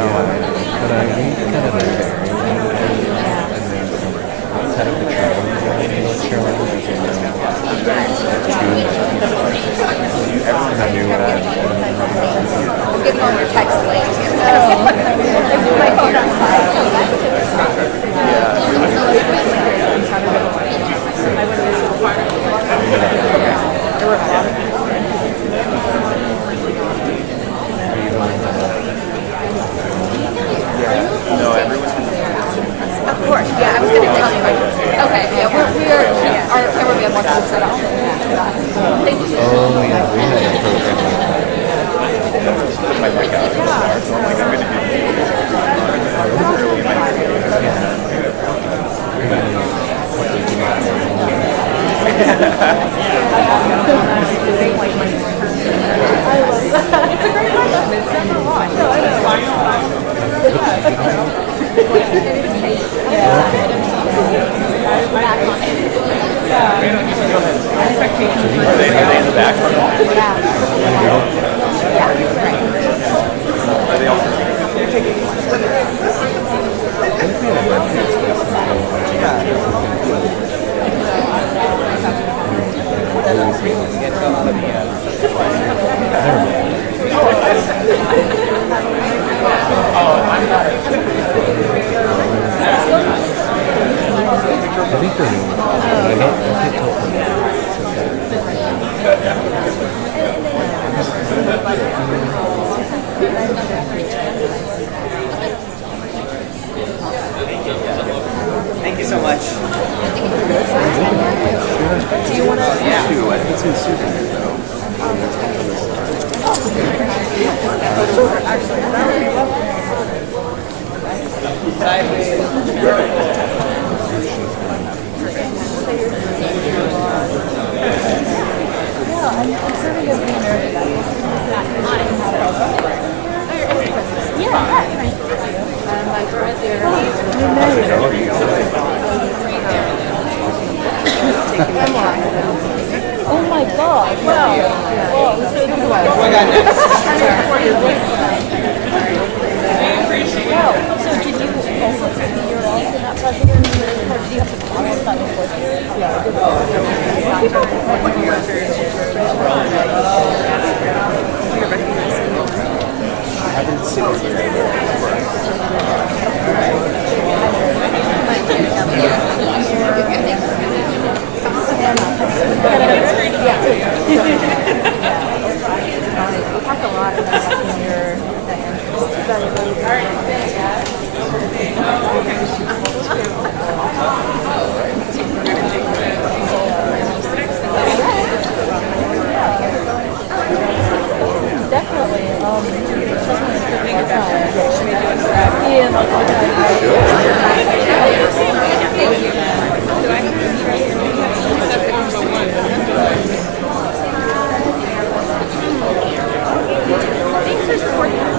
But I need kind of a area, and then outside of the travel in North Carolina, there's a new I'm getting on your text late. My phone on silent. No, everyone's Of course, yeah, I was going to tell you. Okay, yeah, our cameraman wants to set up. Thank you. Oh, yeah, we had a program. my break out. So I'm like, I'm going to It's a great question. It's never watched. No, I Are they in the back? Are they all? I think they're new, but I can't tell from Thank you so much. Do you want to? Yeah. I think it's in souvenirs though. Sure, actually, that would be lovely. Oh my God! Wow. What got next? Wow. So did you also take the year off in that president? Or did you have to follow that before here? I haven't seen it We talked a lot about your definitely. Thanks for supporting us.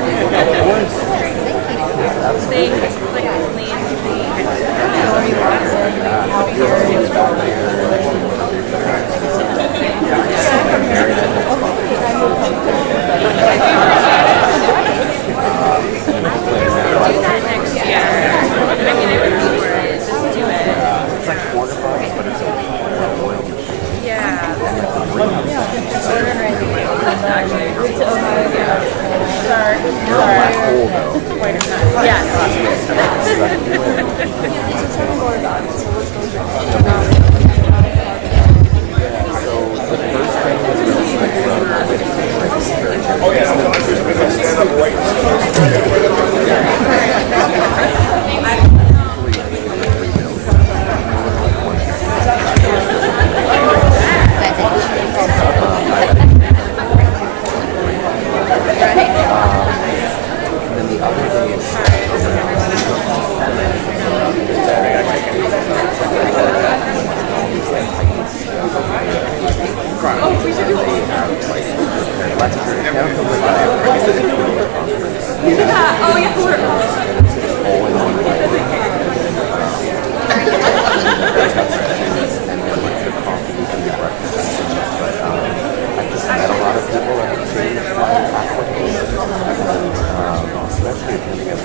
especially attending a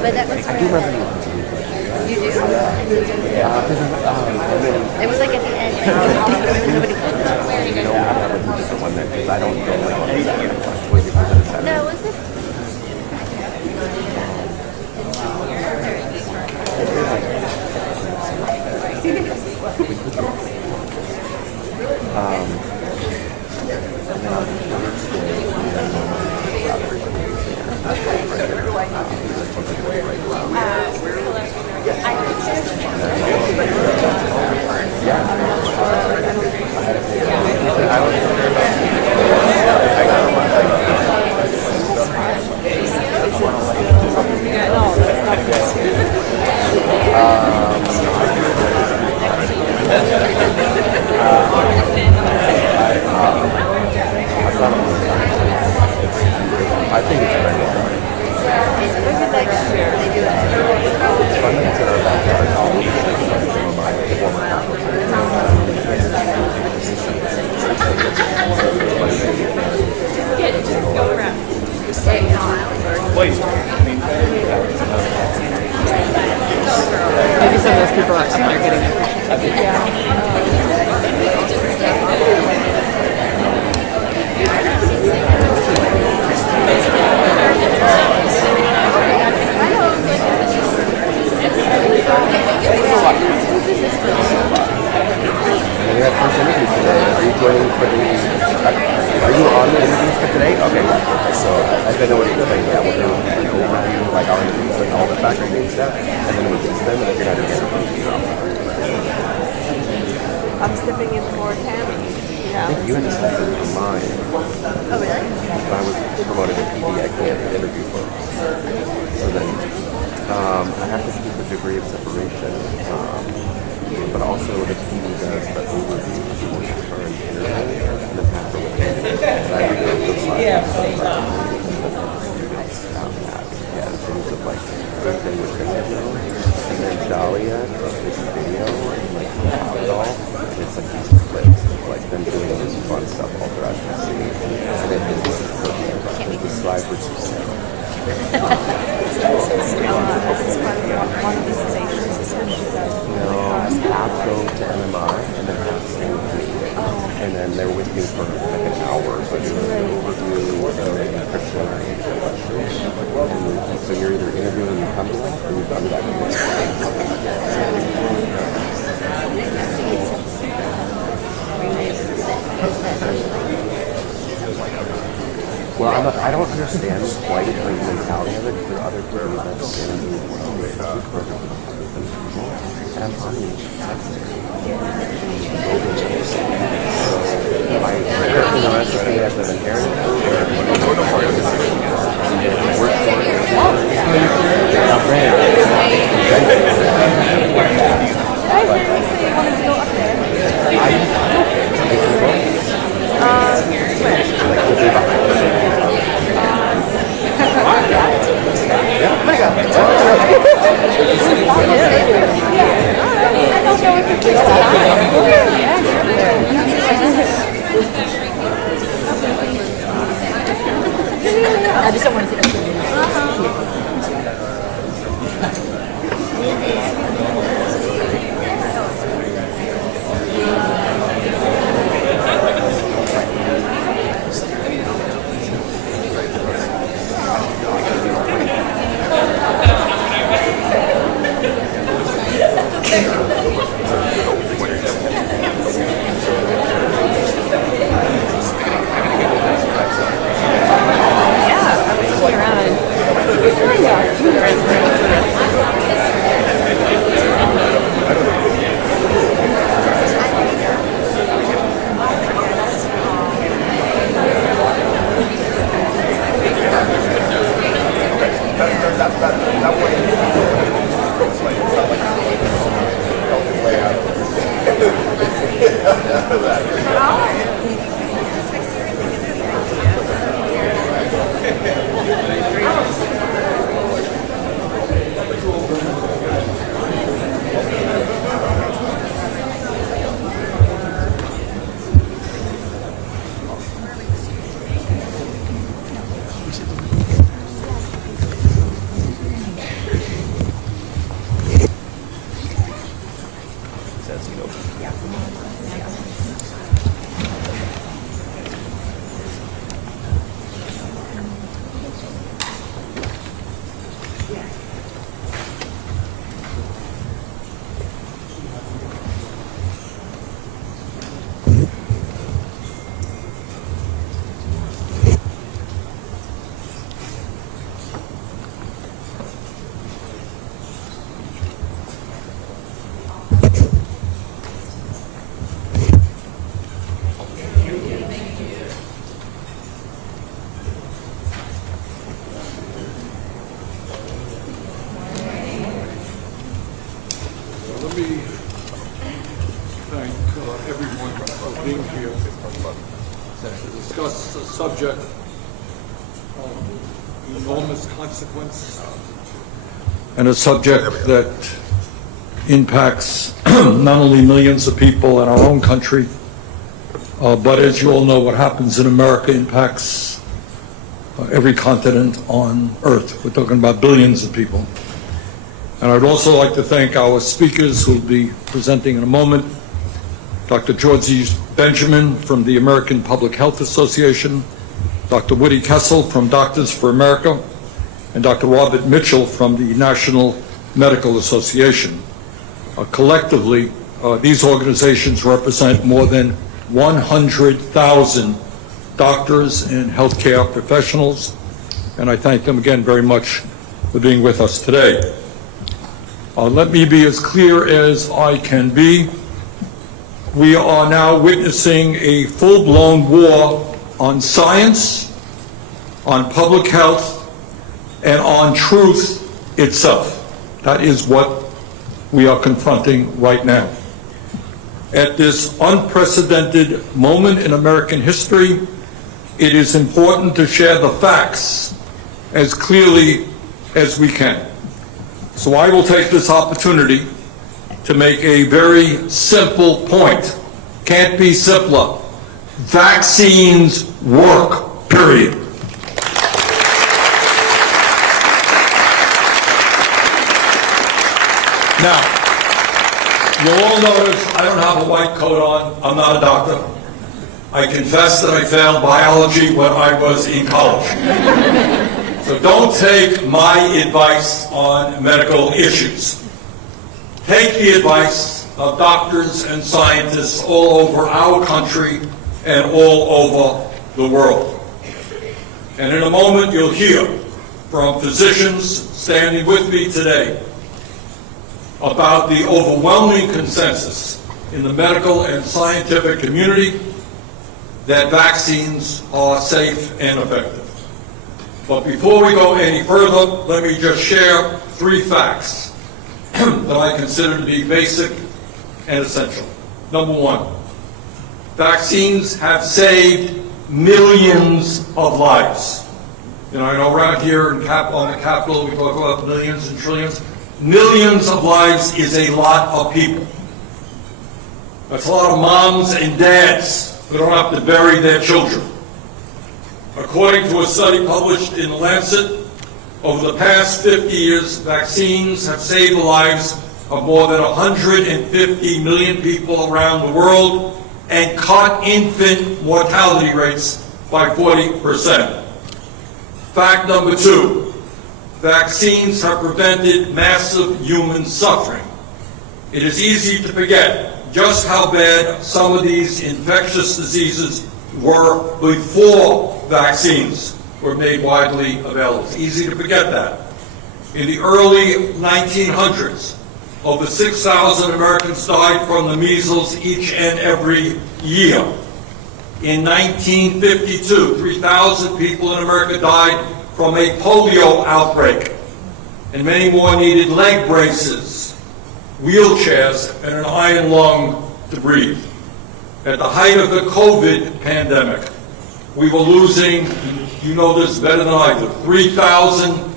but that was I do remember you. You do? Because It was like at the end. Nobody. no, I have a different one because I don't go like on that. Was it the Saturday? No, was it? And then on Thursday, we have I think it's very well. Maybe next year they do that. It's fun that it's in our backyard. All of some of my former Please. Maybe some of those people up there getting their And we had first interview today. Are you joining for the? Are you on the interviews for today? Okay. So I didn't know what you were saying. Yeah, we'll do like our interviews and all the background and stuff, and then we can them, and if you're not again, I'm stepping in for Tammy. I think you had to step in for mine. Oh, really? When I was promoted to PD, I can't interview for. So then I have to keep a degree of separation. But also the PD does the overview before you turn interview and then have to look at it. And I read those slides. Yeah, things of like everything with video, and then Dahlia this video and like how it all. And it's like these clips of like them doing this fun stuff all throughout the scene. And then this is the slide which is half go to MMI and then half stay with me. And then they're with me for like an hour. So I do an overview and then encryption and answer questions. And so you're either interviewing and you come to that or you come to that. Well, I don't understand quite the mentality of it. There are other people that understand it really well. And I'm on the the rest of the as an inheritance. I just don't want to see that. Let me thank everyone for being here to discuss a subject of enormous consequence and a subject that impacts not only millions of people in our own country, but as you all know, what happens in America impacts every continent on Earth. We're talking about billions of people. And I'd also like to thank our speakers who will be presenting in a moment. Dr. Georgie Benjamin from the American Public Health Association, Dr. Woody Kessel from Doctors for America, and Dr. Robert Mitchell from the National Medical Association. Collectively, these organizations represent more than 100,000 doctors and healthcare professionals, and I thank them again very much for being with us today. Let me be as clear as I can be. We are now witnessing a full-blown war on science, on public health, and on truth itself. That is what we are confronting right now. At this unprecedented moment in American history, it is important to share the facts as clearly as we can. So I will take this opportunity to make a very simple point. Can't be simpler. Vaccines work, period. Now, you'll all notice I don't have a white coat on. I'm not a doctor. I confess that I failed biology when I was in college. So don't take my advice on medical issues. Take the advice of doctors and scientists all over our country and all over the world. And in a moment you'll hear from physicians standing with me today about the overwhelming consensus in the medical and scientific community that vaccines are safe and effective. But before we go any further, let me just share 3 facts that I consider to be basic and essential. Number 1, vaccines have saved millions of lives. You know, I know around here on the Capitol we talk about millions and trillions. Millions of lives is a lot of people. That's a lot of moms and dads who don't have to bury their children. According to a study published in The Lancet, over the past 50 years, vaccines have saved the lives of more than 150 million people around the world and cut infant mortality rates by 40%. Fact number 2, vaccines have prevented massive human suffering. It is easy to forget just how bad some of these infectious diseases were before vaccines were made widely available. It's easy to forget that. In the early 1900s, over 6,000 Americans died from the measles each and every year. In 1952, 3,000 people in America died from a polio outbreak, and many more needed leg braces, wheelchairs, and an iron lung to breathe. At the height of the COVID pandemic, we were losing, you know this better than I do, 3,000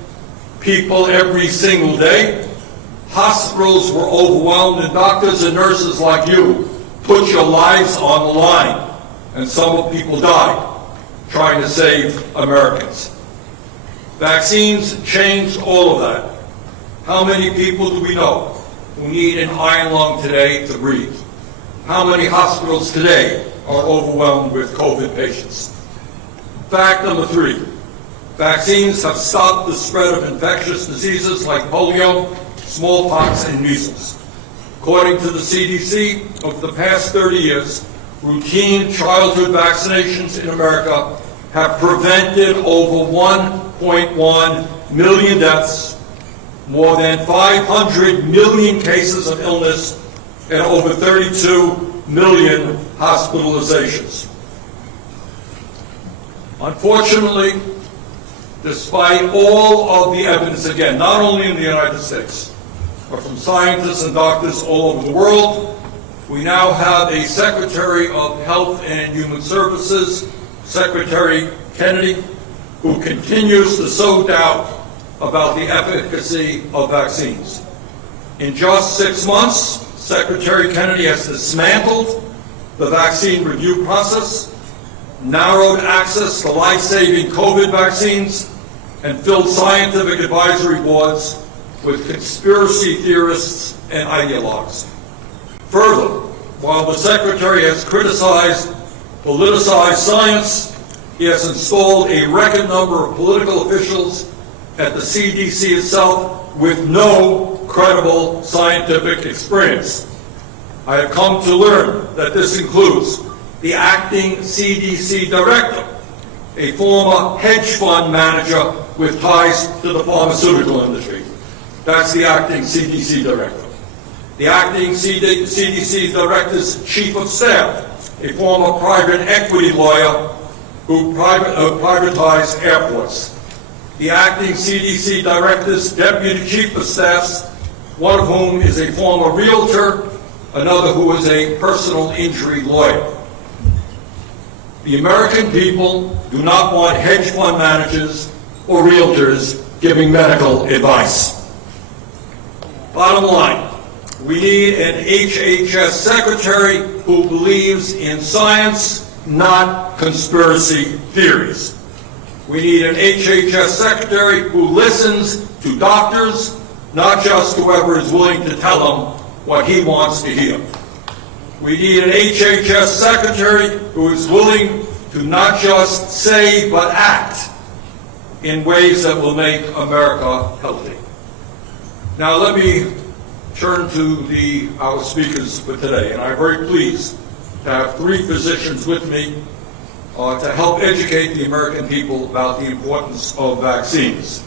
people every single day. Hospitals were overwhelmed, and doctors and nurses like you put your lives on the line, and some people died trying to save Americans. Vaccines changed all of that. How many people do we know who need an iron lung today to breathe? How many hospitals today are overwhelmed with COVID patients? Fact number 3, vaccines have stopped the spread of infectious diseases like polio, smallpox, and measles. According to the CDC, over the past 30 years, routine childhood vaccinations in America have prevented over 1.1 million deaths, more than 500 million cases of illness, and over 32 million hospitalizations. Unfortunately, despite all of the evidence, again, not only in the United States, but from scientists and doctors all over the world. We now have a Secretary of Health and Human Services, Secretary Kennedy, who continues to sow doubt about the efficacy of vaccines. In just 6 months, Secretary Kennedy has dismantled the vaccine review process, narrowed access to life-saving COVID vaccines, and filled scientific advisory boards with conspiracy theorists and ideologues. Further, while the Secretary has criticized politicized science, he has installed a record number of political officials at the CDC itself with no credible scientific experience. I have come to learn that this includes the acting CDC director, a former hedge fund manager with ties to the pharmaceutical industry. That's the acting CDC director. The acting CDC director's chief of staff, a former private equity lawyer who privatized airports. The acting CDC director's deputy chief of staff, one of whom is a former realtor, another who is a personal injury lawyer. The American people do not want hedge fund managers or realtors giving medical advice. Bottom line, we need an HHS secretary who believes in science, not conspiracy theories. We need an HHS secretary who listens to doctors, not just whoever is willing to tell him what he wants to hear. We need an HHS secretary who is willing to not just say but act in ways that will make America healthy. Now let me turn to our speakers for today, and I'm very pleased to have 3 physicians with me to help educate the American people about the importance of vaccines.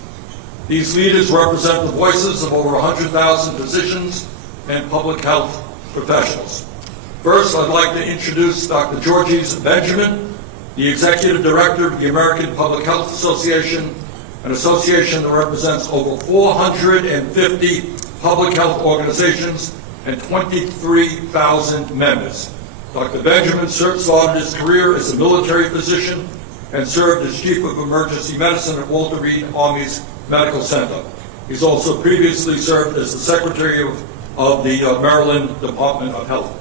These leaders represent the voices of over 100,000 physicians and public health professionals. First, I'd like to introduce Dr. Georges Benjamin, the Executive Director of the American Public Health Association, an association that represents over 450 public health organizations and 23,000 members. Dr. Benjamin started his career as a military physician and served as Chief of Emergency Medicine at Walter Reed Army's Medical Center. He's also previously served as the Secretary of the Maryland Department of Health.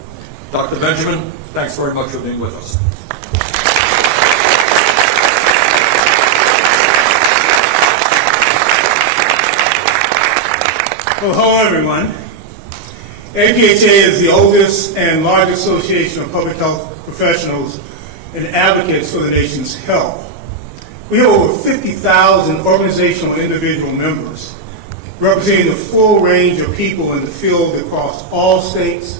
Dr. Benjamin, thanks very much for being with us. Well, hello everyone. APHA is the oldest and largest association of public health professionals and advocates for the nation's health. We have over 50,000 organizational and individual members, representing the full range of people in the field across all states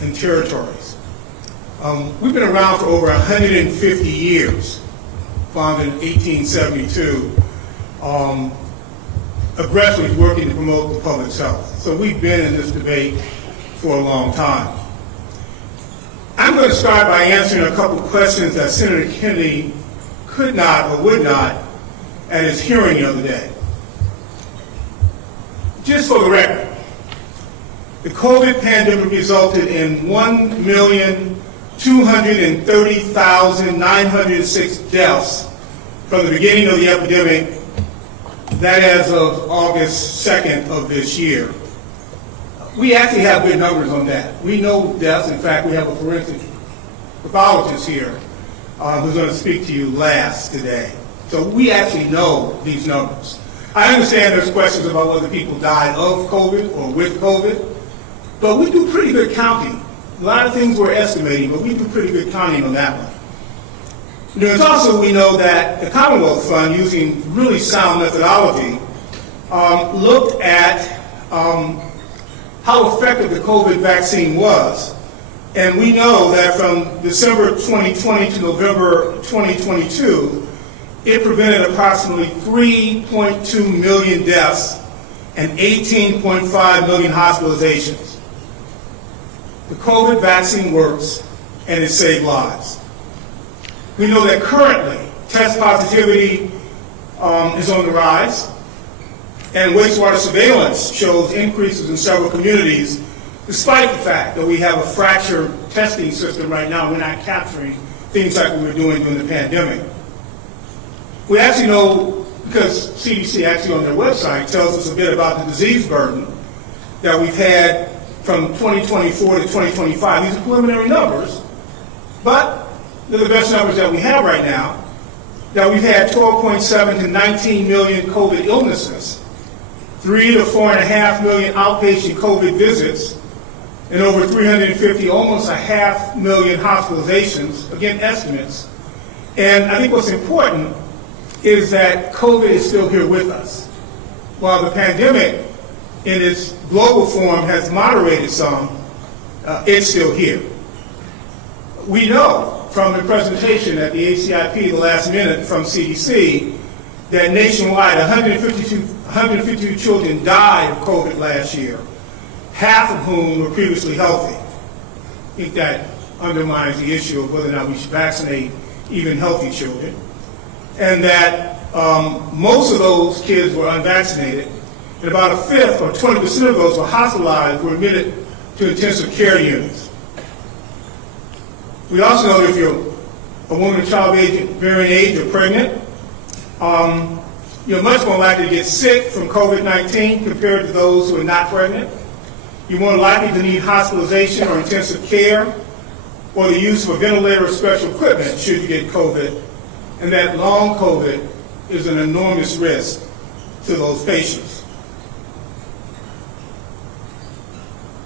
and territories. We've been around for over 150 years, founded in 1872, aggressively working to promote the public's health. So we've been in this debate for a long time. I'm going to start by answering a couple of questions that Senator Kennedy could not or would not at his hearing the other day. Just for the record, the COVID pandemic resulted in 1,230,906 deaths from the beginning of the epidemic, that as of August 2nd of this year. We actually have good numbers on that. We know deaths. In fact, we have a forensic pathologist here who's going to speak to you last today. So we actually know these numbers. I understand there's questions about whether people died of COVID or with COVID, but we do pretty good counting. A lot of things we're estimating, but we do pretty good counting on that one. There's also, we know that the Commonwealth Fund, using really sound methodology, looked at how effective the COVID vaccine was. And we know that from December 2020 to November 2022, it prevented approximately 3.2 million deaths and 18.5 million hospitalizations. The COVID vaccine works and it saved lives. We know that currently test positivity is on the rise, And wastewater surveillance shows increases in several communities, despite the fact that we have a fractured testing system right now. We're not capturing things like we were doing during the pandemic. We actually know, because CDC actually on their website tells us a bit about the disease burden that we've had from 2024 to 2025. These are preliminary numbers, but they're the best numbers that we have right now, that we've had 12.7 to 19 million COVID illnesses, 3 to 4.5 million outpatient COVID visits, and over 350, almost 500,000 hospitalizations, again, estimates. And I think what's important is that COVID is still here with us. While the pandemic in its global form has moderated some, it's still here. We know from the presentation at the ACIP the last minute from CDC that nationwide 152 children died of COVID last year, half of whom were previously healthy. I think that undermines the issue of whether or not we should vaccinate even healthy children. And that most of those kids were unvaccinated, and about a fifth or 20% of those were hospitalized, were admitted to intensive care units. We also know that if you're a woman of childbearing age or pregnant, you're much more likely to get sick from COVID-19 compared to those who are not pregnant. You're more likely to need hospitalization or intensive care or the use of a ventilator or special equipment should you get COVID. And that long COVID is an enormous risk to those patients.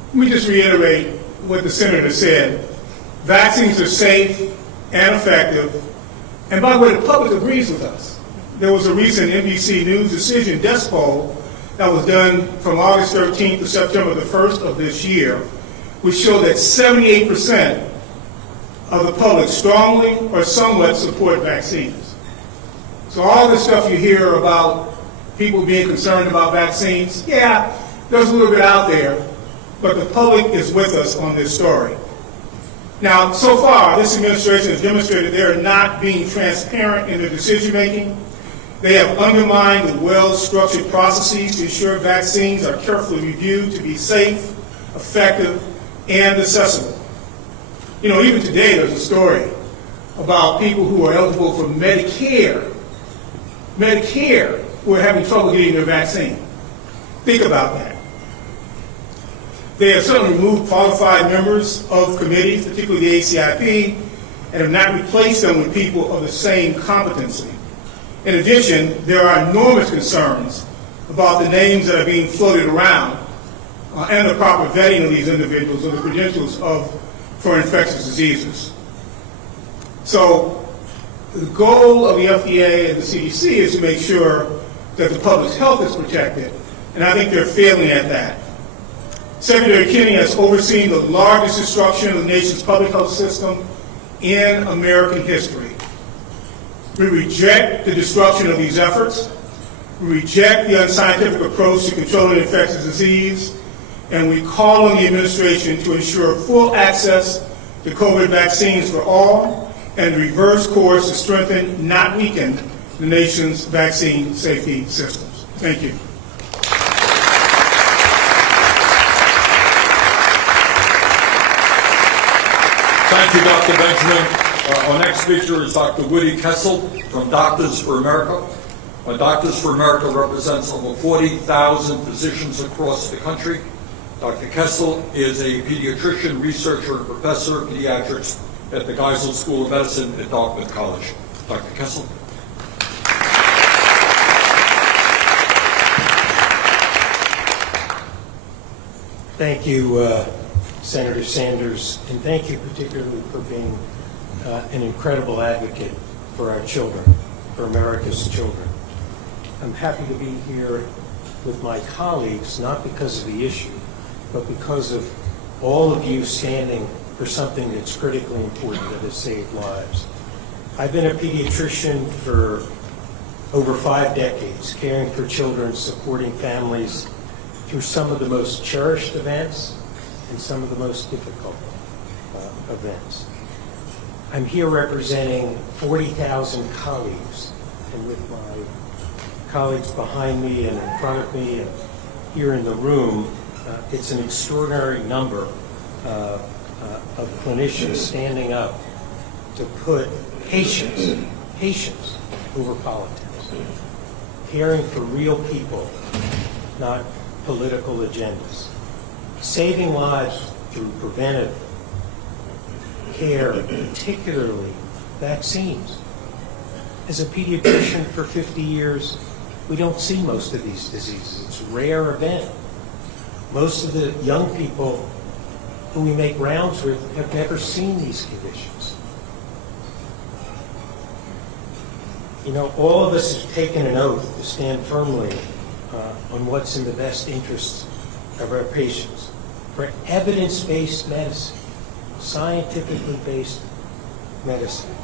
Let me just reiterate what the senator said. Vaccines are safe and effective. And by the way, the public agrees with us. There was a recent NBC News Decision desk poll that was done from August 13th to September the 1st of this year, which showed that 78% of the public strongly or somewhat support vaccines. So all this stuff you hear about people being concerned about vaccines, yeah, there's a little bit out there, but the public is with us on this story. Now, so far, this administration has demonstrated they are not being transparent in their decision-making. They have undermined the well-structured processes to ensure vaccines are carefully reviewed to be safe, effective, and accessible. You know, even today there's a story about people who are eligible for Medicare who are having trouble getting their vaccine. Think about that. They have certainly removed qualified members of committees, particularly the ACIP, and have not replaced them with people of the same competency. In addition, there are enormous concerns about the names that are being floated around and the proper vetting of these individuals or the credentials for infectious diseases. So the goal of the FDA and the CDC is to make sure that the public's health is protected, and I think they're failing at that. Secretary Kenny has overseen the largest destruction of the nation's public health system in American history. We reject the destruction of these efforts. We reject the unscientific approach to controlling infectious disease, and we call on the administration to ensure full access to COVID vaccines for all and reverse course to strengthen, not weaken, the nation's vaccine safety systems. Thank you. Thank you, Dr. Benjamin. Our next speaker is Dr. Woody Kessel from Doctors for America. Doctors for America represents over 40,000 physicians across the country. Dr. Kessel is a pediatrician, researcher, and professor of pediatrics at the Geisel School of Medicine at Dartmouth College. Dr. Kessel. Thank you, Senator Sanders, and thank you particularly for being an incredible advocate for our children, for America's children. I'm happy to be here with my colleagues, not because of the issue, but because of all of you standing for something that's critically important that has saved lives. I've been a pediatrician for over 5 decades, caring for children, supporting families through some of the most cherished events and some of the most difficult events. I'm here representing 40,000 colleagues, and with my colleagues behind me and in front of me and here in the room, it's an extraordinary number of clinicians standing up to put patients over politics, caring for real people, not political agendas, saving lives through preventive care, particularly vaccines. As a pediatrician for 50 years, we don't see most of these diseases. It's a rare event. Most of the young people who we make rounds with have never seen these conditions. You know, all of us have taken an oath to stand firmly on what's in the best interests of our patients for evidence-based medicine, scientifically based medicine.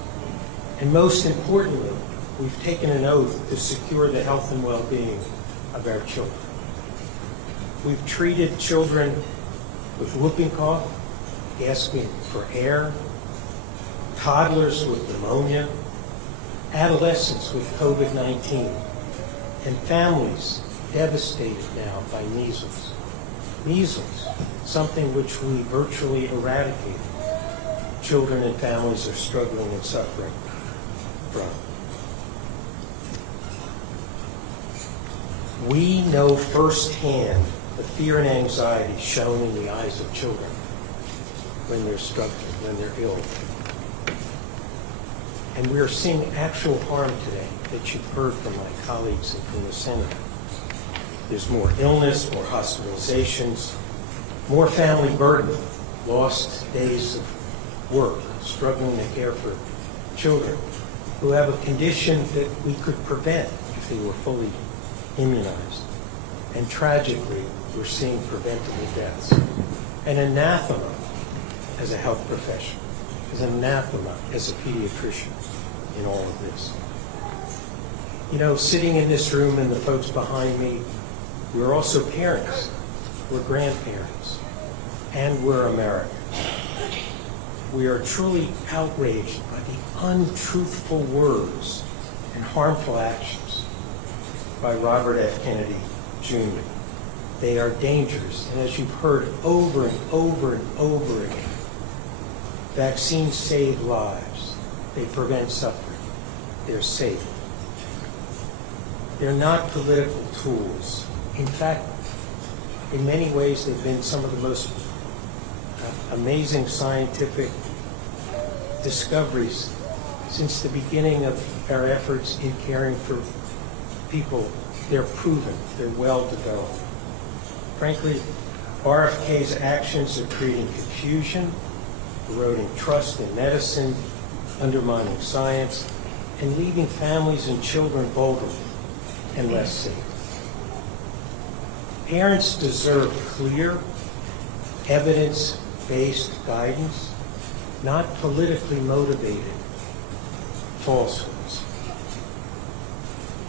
And most importantly, we've taken an oath to secure the health and well-being of our children. We've treated children with whooping cough, gasping for air, toddlers with pneumonia, adolescents with COVID-19, and families devastated now by measles. Measles, something which we virtually eradicated. Children and families are struggling and suffering from. We know firsthand the fear and anxiety shown in the eyes of children when they're struggling, when they're ill. And we're seeing actual harm today that you've heard from my colleagues and from the Senate. There's more illness, more hospitalizations, more family burden, lost days of work, struggling to care for children who have a condition that we could prevent if they were fully immunized. And tragically, we're seeing preventable deaths. An anathema as a health professional, is an anathema as a pediatrician in all of this. You know, sitting in this room and the folks behind me, we're also parents, we're grandparents, and we're Americans. We are truly outraged by the untruthful words and harmful actions by Robert F. Kennedy, Jr. They are dangerous, and as you've heard over and over and over again, vaccines save lives. They prevent suffering. They're safe. They're not political tools. In fact, in many ways, they've been some of the most amazing scientific discoveries since the beginning of our efforts in caring for people. They're proven. They're well developed. Frankly, RFK's actions are creating confusion, eroding trust in medicine, undermining science, and leaving families and children vulnerable and less safe. Parents deserve clear, evidence-based guidance, not politically motivated falsehoods.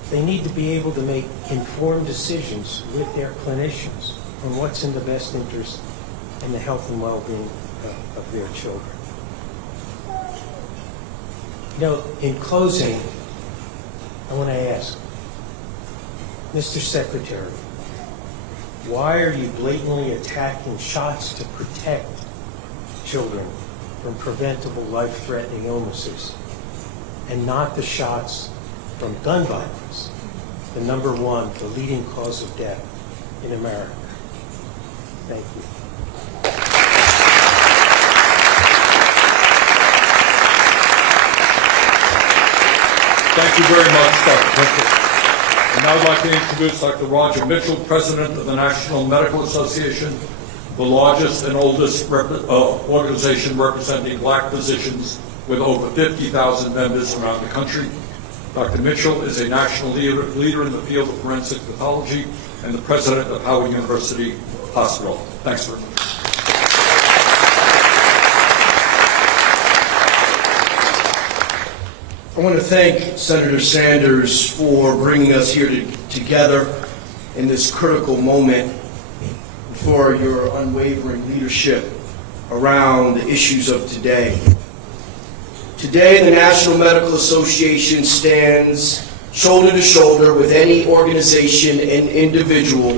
They need to be able to make informed decisions with their clinicians on what's in the best interest in the health and well-being of their children. You know, in closing, I want to ask, Mr. Secretary, why are you blatantly attacking shots to protect children from preventable life-threatening illnesses and not the shots from gun violence, the number one, the leading cause of death in America? Thank you. Thank you very much, Dr. Mitchell. And now I'd like to introduce Dr. Roger Mitchell, President of the National Medical Association, the largest and oldest organization representing black physicians with over 50,000 members around the country. Dr. Mitchell is a national leader in the field of forensic pathology and the president of Howard University Hospital. Thanks very much. I want to thank Senator Sanders for bringing us here together in this critical moment, for your unwavering leadership around the issues of today. Today, the National Medical Association stands shoulder to shoulder with any organization and individual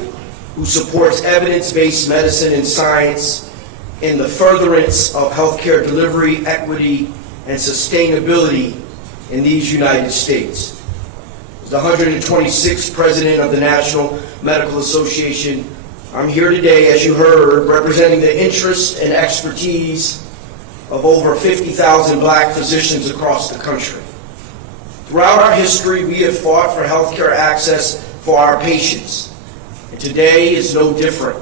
who supports evidence-based medicine and science in the furtherance of healthcare delivery, equity, and sustainability in these United States. As the 126th President of the National Medical Association, I'm here today, as you heard, representing the interests and expertise of over 50,000 black physicians across the country. Throughout our history, we have fought for healthcare access for our patients, and today is no different.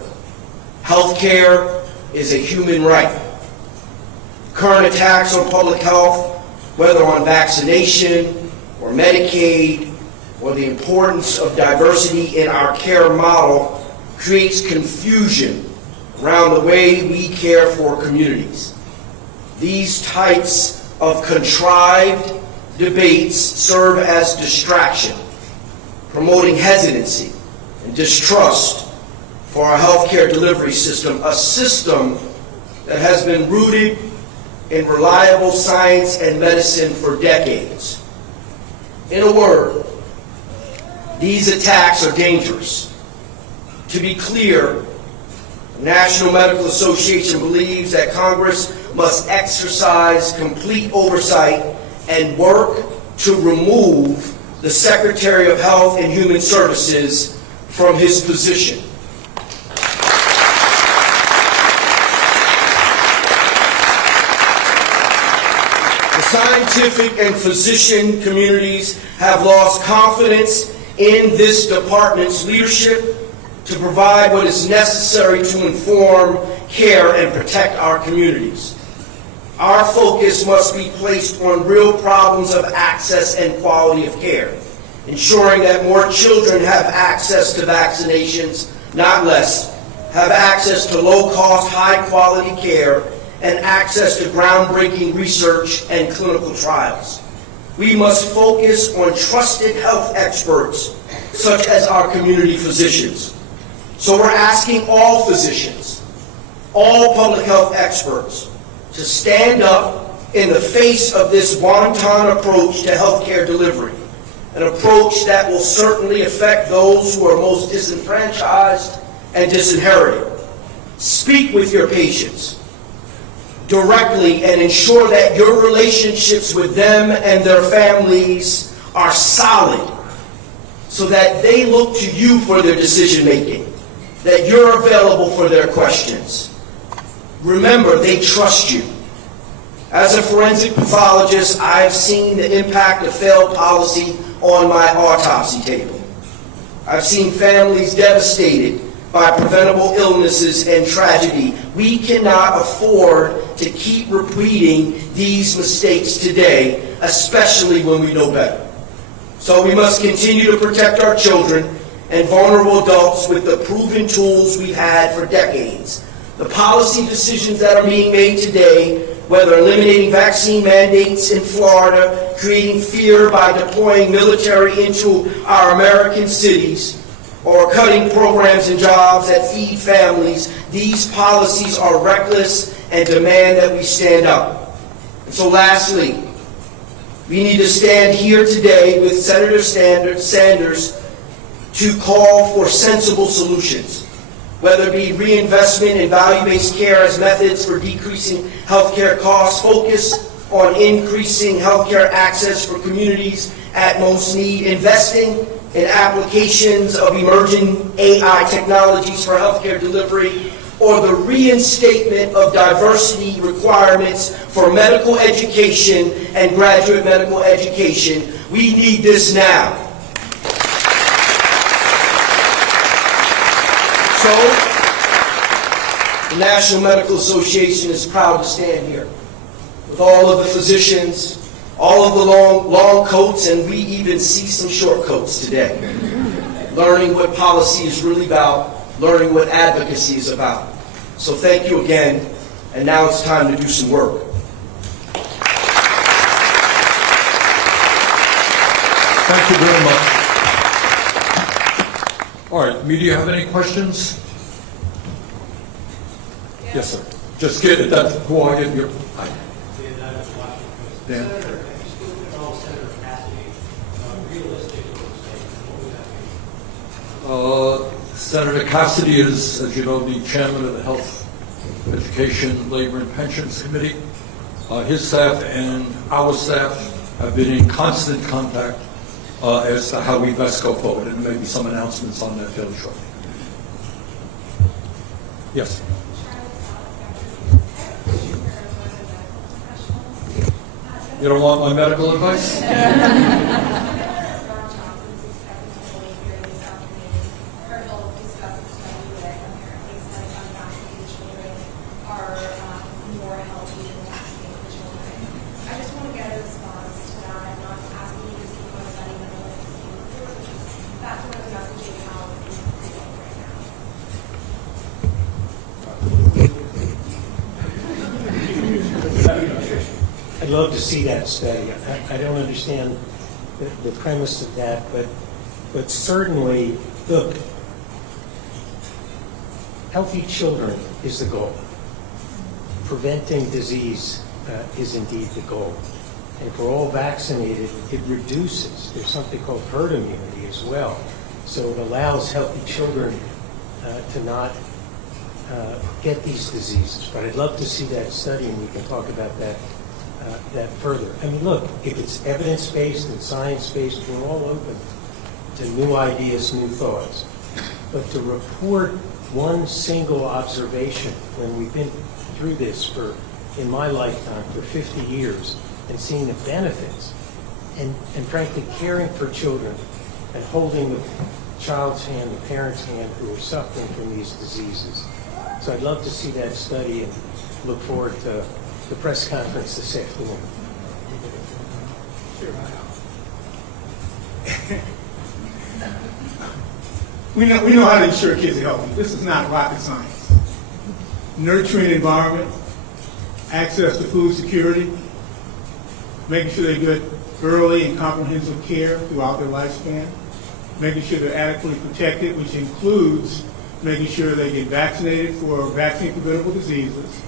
Healthcare is a human right. Current attacks on public health, whether on vaccination or Medicaid, or the importance of diversity in our care model, creates confusion around the way we care for communities. These types of contrived debates serve as distraction, promoting hesitancy and distrust for our healthcare delivery system, a system that has been rooted in reliable science and medicine for decades. In a word, these attacks are dangerous. To be clear, the National Medical Association believes that Congress must exercise complete oversight and work to remove the Secretary of Health and Human Services from his position. The scientific and physician communities have lost confidence in this department's leadership to provide what is necessary to inform, care, and protect our communities. Our focus must be placed on real problems of access and quality of care, ensuring that more children have access to vaccinations, not less, have access to low-cost, high-quality care, and access to groundbreaking research and clinical trials. We must focus on trusted health experts, such as our community physicians. So we're asking all physicians, all public health experts, to stand up in the face of this wanton approach to healthcare delivery, an approach that will certainly affect those who are most disenfranchised and disinherited. Speak with your patients directly and ensure that your relationships with them and their families are solid so that they look to you for their decision making, that you're available for their questions. Remember, they trust you. As a forensic pathologist, I've seen the impact of failed policy on my autopsy table. I've seen families devastated by preventable illnesses and tragedy. We cannot afford to keep repeating these mistakes today, especially when we know better. So we must continue to protect our children and vulnerable adults with the proven tools we've had for decades. The policy decisions that are being made today, whether eliminating vaccine mandates in Florida, creating fear by deploying military into our American cities, or cutting programs and jobs that feed families, these policies are reckless and demand that we stand up. And so lastly, we need to stand here today with Senator Sanders to call for sensible solutions, whether it be reinvestment in value-based care as methods for decreasing healthcare costs, focus on increasing healthcare access for communities at most need, investing in applications of emerging AI technologies for healthcare delivery, or the reinstatement of diversity requirements for medical education and graduate medical education. We need this now. So, the National Medical Association is proud to stand here with all of the physicians, all of the long coats, and we even see some short coats today. Learning what policy is really about, learning what advocacy is about. So thank you again, and now it's time to do some work. Thank you very much. All right, media, have any questions? Yes, sir. Just get it. That's who I am. Your hi. Dan. Senator, Senator Cassidy, realistically, Senator Cassidy is, as you know, the chairman of the Health, Education, Labor, and Pensions Committee. His staff and our staff have been in constant contact as to how we best go forward, and maybe some announcements on that fairly shortly. Yes. You don't want my medical advice? I'd love to see that study. I don't understand the premise of that, but certainly, look, healthy children is the goal. Preventing disease is indeed the goal. And if we're all vaccinated, it reduces. There's something called herd immunity as well. So it allows healthy children to not get these diseases. But I'd love to see that study, and we can talk about that further. I mean, look, if it's evidence-based and science-based, we're all open to new ideas, new thoughts. But to report one single observation when we've been through this in my lifetime, for 50 years, and seeing the benefits, and frankly, caring for children and holding the child's hand, the parent's hand, who are suffering from these diseases. So I'd love to see that study and look forward to the press conference this afternoon. We know how to ensure kids are healthy. This is not rocket science. Nurturing environment, access to food security, making sure they get early and comprehensive care throughout their lifespan, making sure they're adequately protected, which includes making sure they get vaccinated for vaccine-preventable diseases,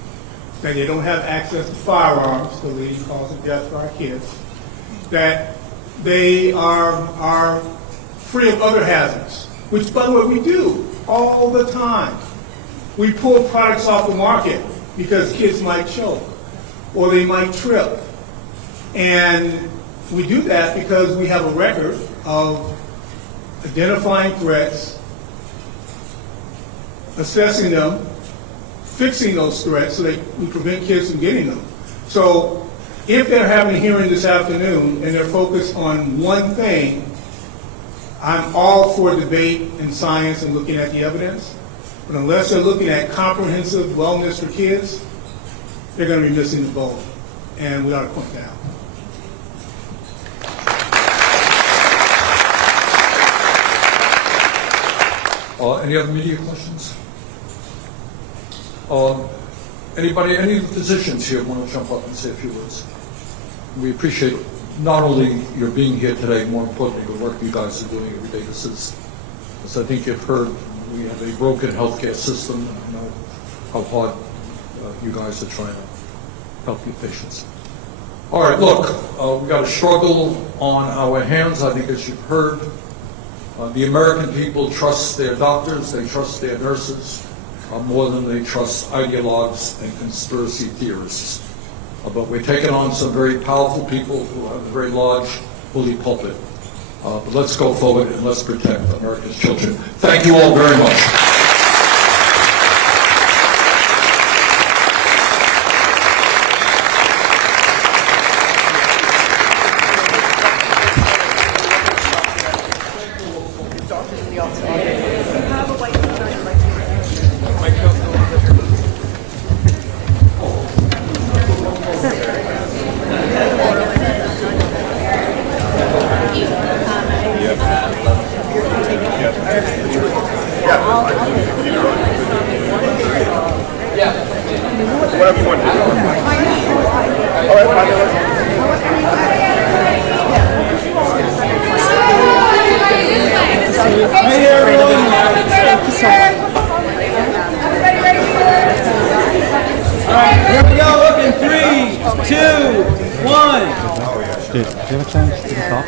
that they don't have access to firearms, the leading cause of death for our kids, that they are free of other hazards, which, by the way, we do all the time. We pull products off the market because kids might choke or they might trip. And we do that because we have a record of identifying threats, assessing them, fixing those threats so that we prevent kids from getting them. So if they're having a hearing this afternoon and they're focused on one thing, I'm all for debate and science and looking at the evidence. But unless they're looking at comprehensive wellness for kids, they're going to be missing the boat. And we ought to point that out. Any other media questions? Any physicians here want to jump up and say a few words? We appreciate not only your being here today, more importantly, the work you guys are doing every day. This is, as I think you've heard, we have a broken healthcare system. I know how hard you guys are trying to help your patients. All right, look, we got a struggle on our hands, I think, as you've heard. The American people trust their doctors, they trust their nurses, more than they trust ideologues and conspiracy theorists. But we're taking on some very powerful people who have a very large bully pulpit. But let's go forward and let's protect America's children. Thank you all very much. Whatever you want to do. All right, fine. Right here, everyone. All right, here we go. Look in 3, 2, 1. Did you have a chance to talk?